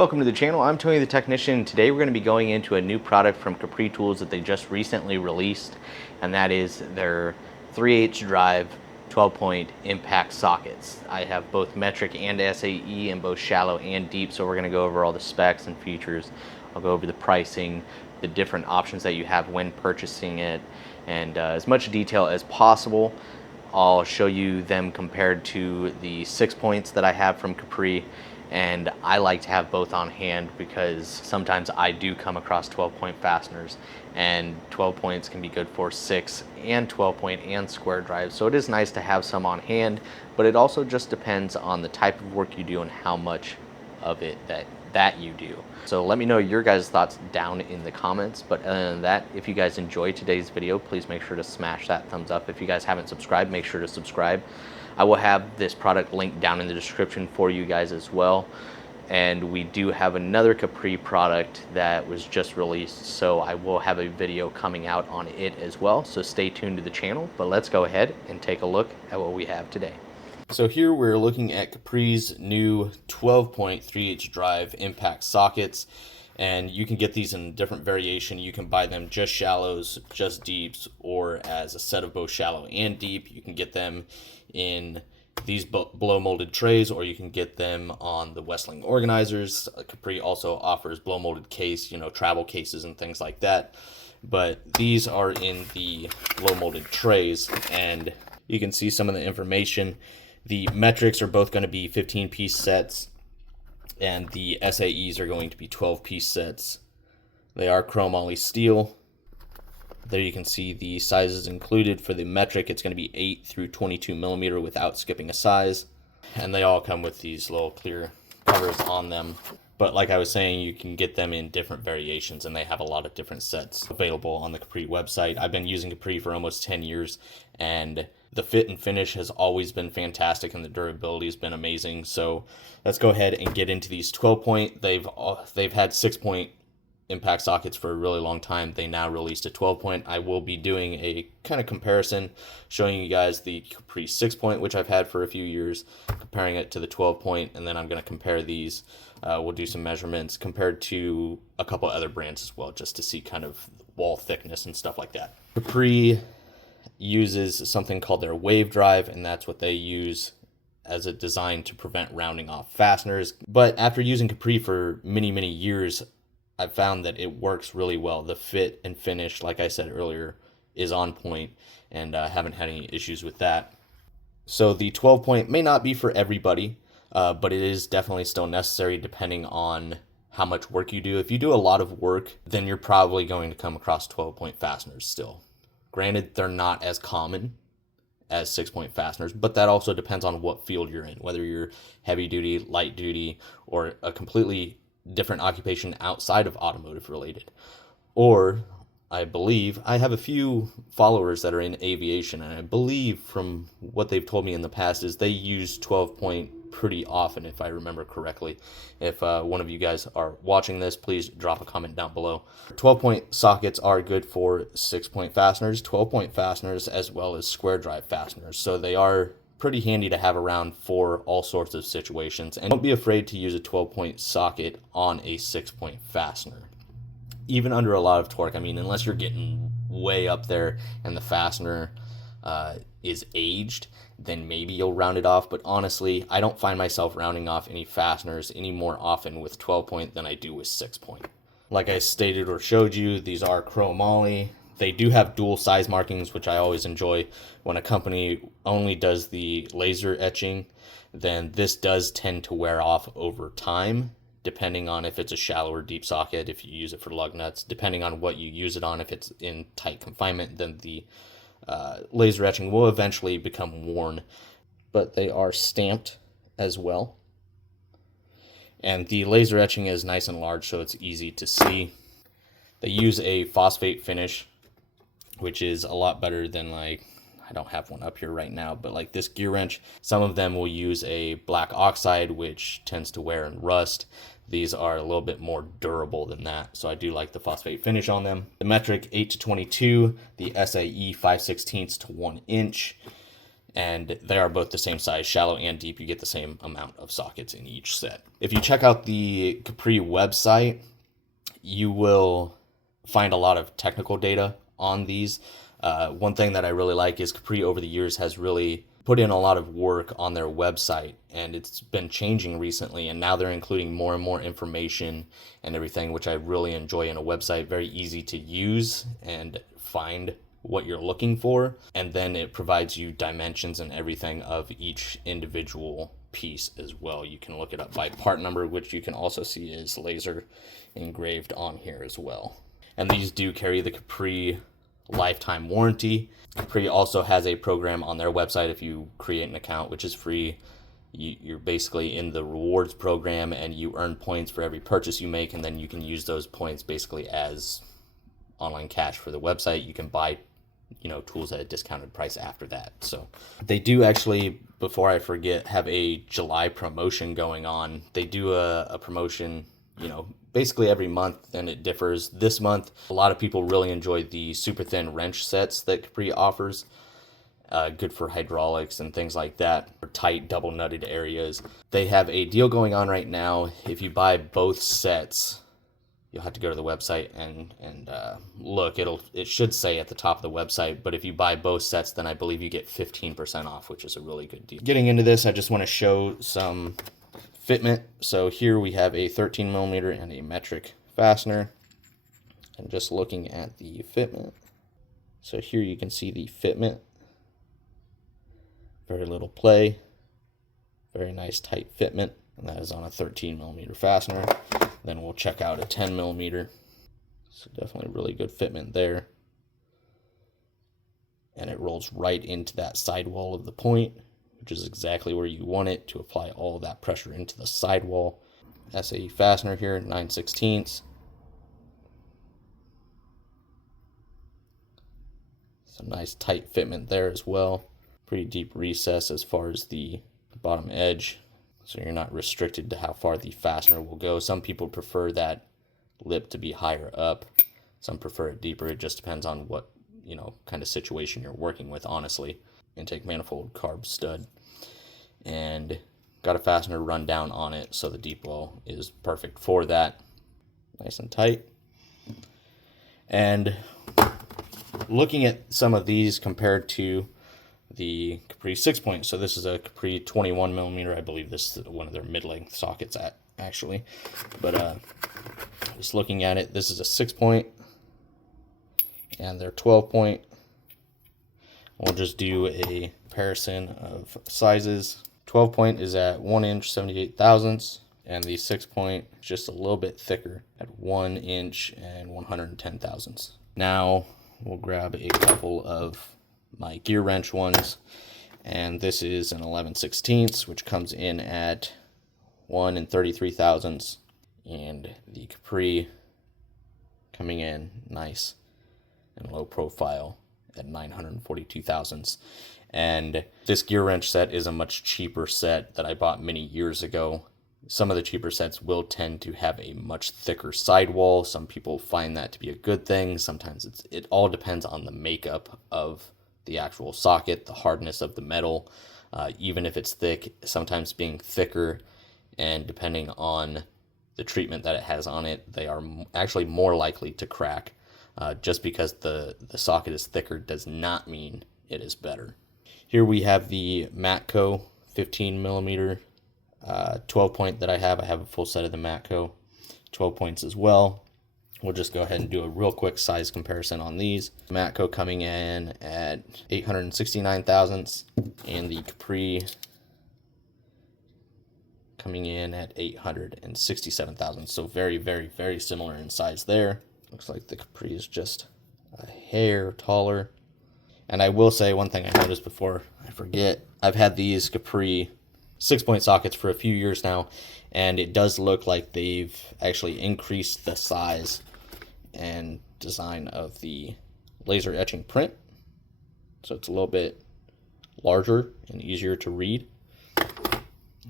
Welcome to the channel. I'm Tony the Technician. Today we're going to be going into a new product from Capri Tools that they just recently released, and that is their 3/8 drive 12-point impact sockets. I have both metric and SAE in both shallow and deep, so we're going to go over all the specs and features. I'll go over the pricing, the different options that you have when purchasing it, and as much detail as possible. I'll show you them compared to the 6 points that I have from Capri, and I like to have both on hand because sometimes I do come across 12-point fasteners, and 12 points can be good for 6 and 12-point and square drives. So it is nice to have some on hand, but it also just depends on the type of work you do and how much of it that you do. So let me know your guys' thoughts down in the comments. But other than that, if you guys enjoyed today's video, please make sure to smash that thumbs up. If you guys haven't subscribed, make sure to subscribe. I will have this product linked down in the description for you guys as well. And we do have another Capri product that was just released, so I will have a video coming out on it as well. So stay tuned to the channel, but let's go ahead and take a look at what we have today. So here we're looking at Capri's new 12-point 3/8 drive impact sockets, and you can get these in different variation. You can buy them just shallows, just deeps, or as a set of both shallow and deep. You can get them in these blow molded trays, or you can get them on the Westling organizers. Capri also offers blow molded case, travel cases and things like that. But these are in the blow molded trays, and you can see some of the information. The metrics are both going to be 15-piece sets, and the SAEs are going to be 12-piece sets. They are chromoly steel. There you can see the sizes included. For the metric, it's going to be 8 through 22 millimeter without skipping a size. And they all come with these little clear covers on them. But like I was saying, you can get them in different variations, and they have a lot of different sets available on the Capri website. I've been using Capri for almost 10 years, and the fit and finish has always been fantastic, and the durability has been amazing. So let's go ahead and get into these 12-point. They've had 6-point impact sockets for a really long time. They now released a 12-point. I will be doing a kind of comparison, showing you guys the Capri 6-point, which I've had for a few years, comparing it to the 12-point, and then I'm going to compare these. We'll do some measurements compared to a couple other brands as well, just to see kind of wall thickness and stuff like that. Capri uses something called their wave drive, and that's what they use as a design to prevent rounding off fasteners. But after using Capri for many years, I've found that it works really well. The fit and finish, like I said earlier, is on point, and I haven't had any issues with that. So the 12-point may not be for everybody, but it is definitely still necessary depending on how much work you do. If you do a lot of work, then you're probably going to come across 12-point fasteners still. Granted, they're not as common as 6-point fasteners, but that also depends on what field you're in, whether you're heavy duty, light duty, or a completely different occupation outside of automotive related. Or I believe I have a few followers that are in aviation, and I believe from what they've told me in the past is they use 12-point pretty often, if I remember correctly. If one of you guys are watching this, please drop a comment down below. 12-point sockets are good for 6-point fasteners, 12-point fasteners, as well as square drive fasteners. So they are pretty handy to have around for all sorts of situations. And don't be afraid to use a 12-point socket on a 6-point fastener. Even under a lot of torque, unless you're getting way up there and the fastener is aged, then maybe you'll round it off. But honestly, I don't find myself rounding off any fasteners any more often with 12-point than I do with 6-point. Like I stated or showed you, these are chromoly. They do have dual size markings, which I always enjoy. When a company only does the laser etching, then this does tend to wear off over time, depending on if it's a shallow or deep socket, if you use it for lug nuts, depending on what you use it on. If it's in tight confinement, then the laser etching will eventually become worn. But they are stamped as well. And the laser etching is nice and large, so it's easy to see. They use a phosphate finish, which is a lot better than, I don't have one up here right now, but like this gear wrench. Some of them will use a black oxide, which tends to wear and rust. These are a little bit more durable than that, so I do like the phosphate finish on them. The metric 8 to 22, the SAE 5/16 to 1 inch. and they are both the same size, shallow and deep. You get the same amount of sockets in each set. If you check out the Capri website, you will find a lot of technical data on these. One thing that I really like is Capri over the years has really put in a lot of work on their website, and it's been changing recently, and now they're including more and more information and everything, which I really enjoy in a website. Very easy to use and find what you're looking for, and then it provides you dimensions and everything of each individual piece as well. You can look it up by part number, which you can also see is laser engraved on here as well. And these do carry the Capri lifetime warranty. Capri also has a program on their website. If you create an account, which is free, you're basically in the rewards program, and you earn points for every purchase you make, and then you can use those points basically as online cash for the website. You can buy tools at a discounted price after that. So they do actually, before I forget, have a July promotion going on. They do a promotion, basically every month, and it differs. This month, a lot of people really enjoy the super thin wrench sets that Capri offers. Good for hydraulics and things like that, for tight double nutted areas. They have a deal going on right now. If you buy both sets, you'll have to go to the website and look. It should say at the top of the website, but if you buy both sets, then I believe you get 15% off, which is a really good deal. Getting into this, I just want to show some fitment. So here we have a 13 millimeter and a metric fastener, and just looking at the fitment. So here you can see the fitment. Very little play, very nice tight fitment, and that is on a 13 millimeter fastener. Then we'll check out a 10 millimeter. So definitely really good fitment there. And it rolls right into that sidewall of the point, which is exactly where you want it to apply all of that pressure into the sidewall. SAE fastener here, 9/16. Some nice tight fitment there as well. Pretty deep recess as far as the bottom edge, so you're not restricted to how far the fastener will go. Some people prefer that lip to be higher up. Some prefer it deeper. It just depends on what, kind of situation you're working with, honestly. Intake manifold, carb stud. And got a fastener run down on it, so the deep well is perfect for that. Nice and tight. And looking at some of these compared to the Capri 6-point. So this is a Capri 21 millimeter. I believe this is one of their mid-length sockets actually. But just looking at it, this is a 6-point and their 12-point. We'll just do a comparison of sizes. 12-point is at 1 inch 78 thousandths, and the 6-point is just a little bit thicker at 1 inch and 110 thousandths. Now we'll grab a couple of my gear wrench ones, and this is an 11/16, which comes in at 1 and 33 thousandths, and the Capri coming in nice and low profile at 942 thousandths. And this gear wrench set is a much cheaper set that I bought many years ago. Some of the cheaper sets will tend to have a much thicker sidewall. Some people find that to be a good thing. Sometimes it all depends on the makeup of the actual socket, the hardness of the metal. Even if it's thick, sometimes being thicker and depending on the treatment that it has on it, they are actually more likely to crack. Just because the socket is thicker does not mean it is better. Here we have the Matco 15 millimeter 12-point that I have. I have a full set of the Matco 12 points as well. We'll just go ahead and do a real quick size comparison on these. Matco coming in at 869 thousandths, and the Capri coming in at 867 thousandths. So very, very, very similar in size there. Looks like the Capri is just a hair taller. And I will say one thing I noticed before I forget. I've had these Capri 6-point sockets for a few years now, and it does look like they've actually increased the size and design of the laser etching print. So it's a little bit larger and easier to read.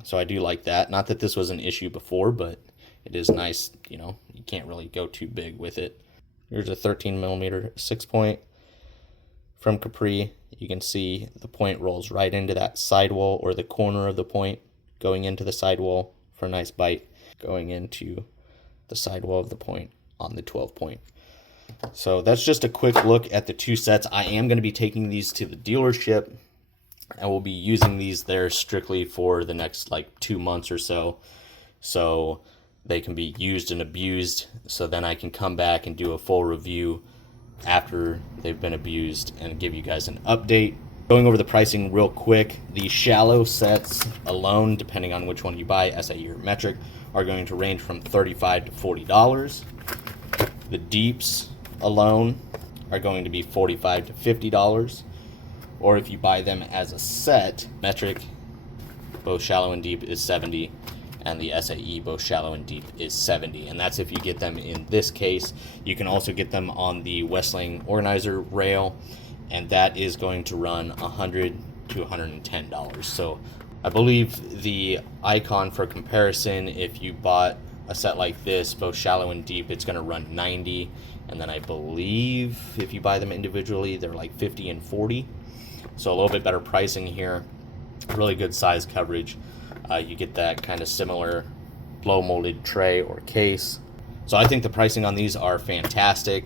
So I do like that. Not that this was an issue before, but it is nice, you can't really go too big with it. Here's a 13 millimeter 6-point, from Capri. You can see the point rolls right into that sidewall, or the corner of the point going into the sidewall for a nice bite, going into the sidewall of the point on the 12 point. So that's just a quick look at the two sets. I am going to be taking these to the dealership, and we'll be using these there strictly for the next like 2 months or so. So they can be used and abused. So then I can come back and do a full review after they've been abused and give you guys an update. Going over the pricing real quick, the shallow sets alone, depending on which one you buy, SAE or metric, are going to range from $35 to $40. The deeps alone are going to be $45 to $50. Or if you buy them as a set, metric, both shallow and deep, is $70, and the SAE, both shallow and deep, is $70. And that's if you get them in this case. You can also get them on the Westling organizer rail, and that is going to run $100 to $110. So I believe the icon for comparison, if you bought a set like this, both shallow and deep, it's going to run $90. And then I believe if you buy them individually, they're like $50 and $40. So a little bit better pricing here. Really good size coverage. You get that kind of similar blow molded tray or case. So I think the pricing on these are fantastic.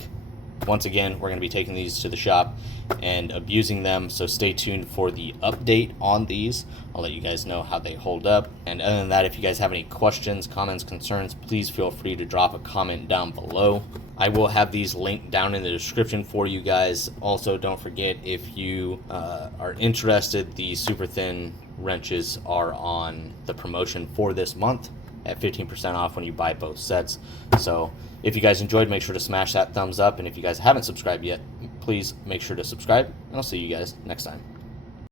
Once again, we're going to be taking these to the shop and abusing them, so stay tuned for the update on these. I'll let you guys know how they hold up. And other than that, if you guys have any questions, comments, concerns, please feel free to drop a comment down below. I will have these linked down in the description for you guys. Also, don't forget, if you are interested, the super thin wrenches are on the promotion for this month at 15% off when you buy both sets. So if you guys enjoyed, make sure to smash that thumbs up, and if you guys haven't subscribed yet, please make sure to subscribe, and I'll see you guys next time.